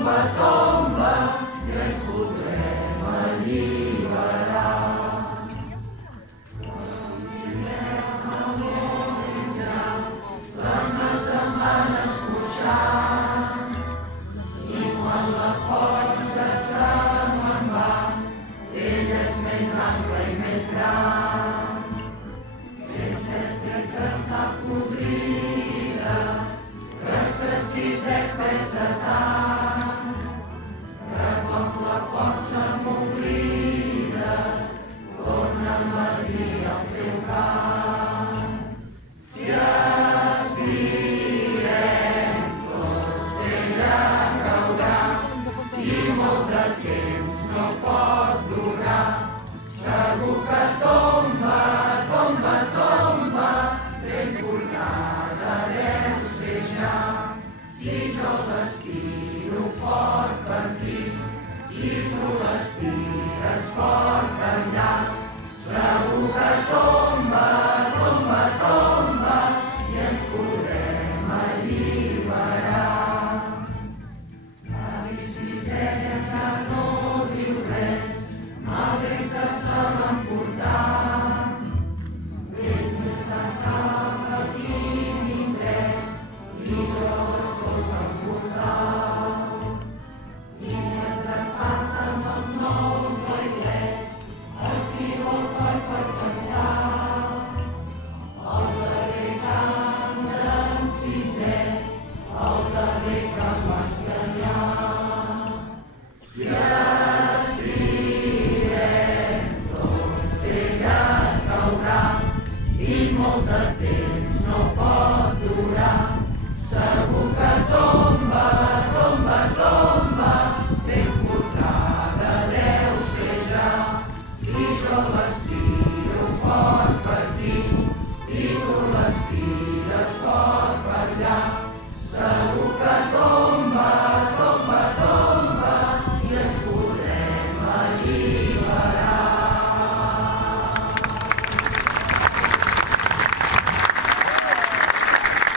tomba, i ens podrem alliberar. Les mans se'n van escorxant i quan la força se'n va, ella és més ampla i més gran. Sense està podrida, resta siset pesa tant, recolz la força m'oblida, torna'm a dir el teu cant. Si aspirem tots, ella caurà i molt de temps no pot durar. Segur que tomba, tomba, tomba, ben tornada deu ser ja. Si jo l'estiro fort per aquí i tu l'estires fort per allà, segur que tomba, tomba, tomba, i ens podrem alliberar. L'avi sisena ja no diu res, malgrat que se l'emportar. Ell més s'acaba aquí vindrem i jo soc el portal. I mentre passen els nous bailets, estiro el coll per cantar. El darrer cant d'en sisè, el darrer cant abans que